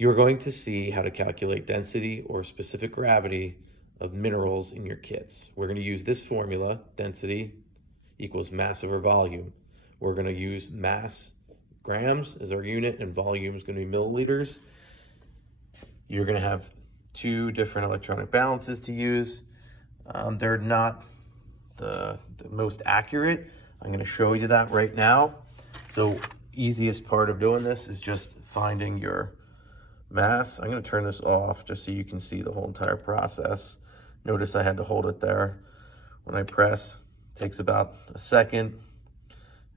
You're going to see how to calculate density or specific gravity of minerals in your kits. We're going to use this formula, density equals mass over volume. We're going to use mass, grams as our unit, and volume is going to be milliliters. You're going to have two different electronic balances to use. They're not the most accurate. I'm going to show you that right now. So easiest part of doing this is just finding your mass. I'm going to turn this off just so you can see the whole entire process. Notice I had to hold it there. When I press, it takes about a second,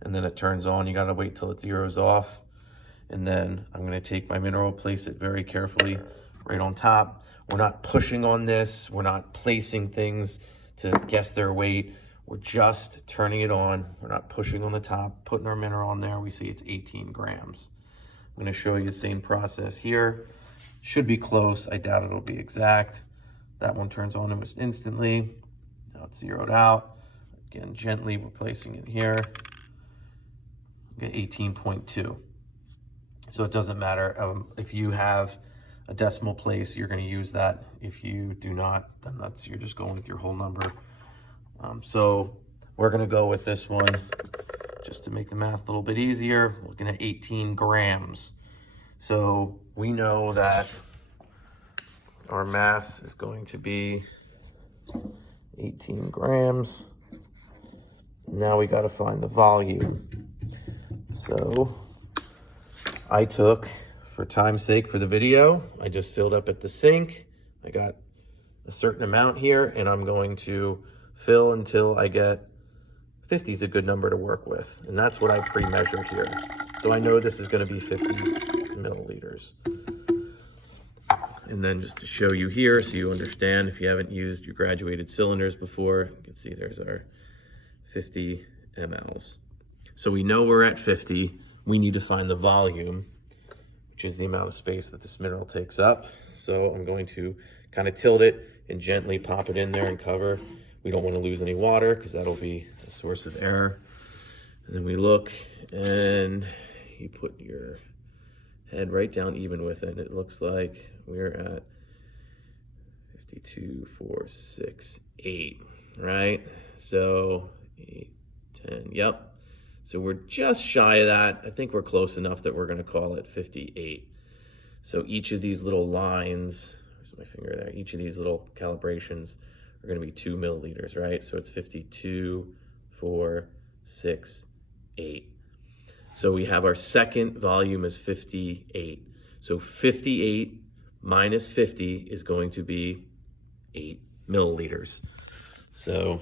and then it turns on. You got to wait till it zeroes off. And then I'm going to take my mineral, place it very carefully right on top. We're not pushing on this. We're not placing things to guess their weight. We're just turning it on. We're not pushing on the top, putting our mineral on there. We see it's 18 grams. I'm going to show you the same process here. Should be close. I doubt it'll be exact. That one turns on almost instantly. Now it's zeroed out. Again, gently we're placing it here. Get 18.2. So it doesn't matter if you have a decimal place, you're going to use that. If you do not, then you're just going with your whole number. So we're going to go with this one just to make the math a little bit easier. Looking at 18 grams. So we know that our mass is going to be 18 grams. Now we got to find the volume. So I took, for time's sake for the video, I just filled up at the sink. I got a certain amount here, and I'm going to fill until I get 50 is a good number to work with. And that's what I pre-measured here. So I know this is going to be 50 milliliters. And then just to show you here so you understand, if you haven't used your graduated cylinders before, you can see there's our 50 mLs. So we know we're at 50. We need to find the volume, which is the amount of space that this mineral takes up. So I'm going to kind of tilt it and gently pop it in there and cover. We don't want to lose any water because that'll be a source of error. And then we look, and you put your head right down even with it. It looks like we're at 52, 4, 6, 8, right? So 8, 10, yep. So we're just shy of that. I think we're close enough that we're going to call it 58. So each of these little lines, where's my finger there? Each of these little calibrations are going to be 2 milliliters, right? So it's 52, 4, 6, 8. So we have our second volume is 58. So 58 minus 50 is going to be 8 milliliters. So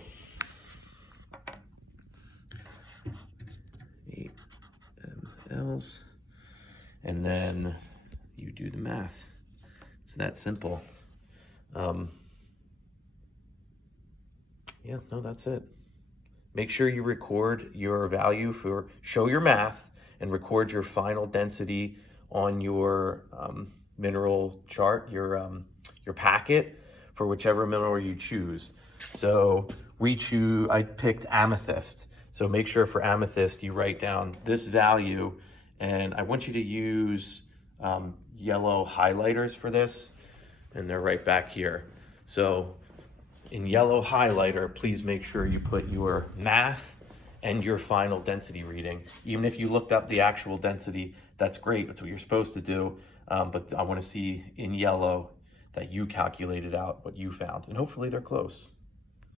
8 mLs. And then you do the math. It's that simple. Yeah, no, that's it. Make sure you record your value show your math and record your final density on your mineral chart, your packet for whichever mineral you choose. So I picked amethyst. So make sure for amethyst, you write down this value, and I want you to use yellow highlighters for this, and they're right back here. So in yellow highlighter, please make sure you put your math and your final density reading. Even if you looked up the actual density, that's great. That's what you're supposed to do. But I want to see in yellow that you calculated out what you found, and hopefully they're close.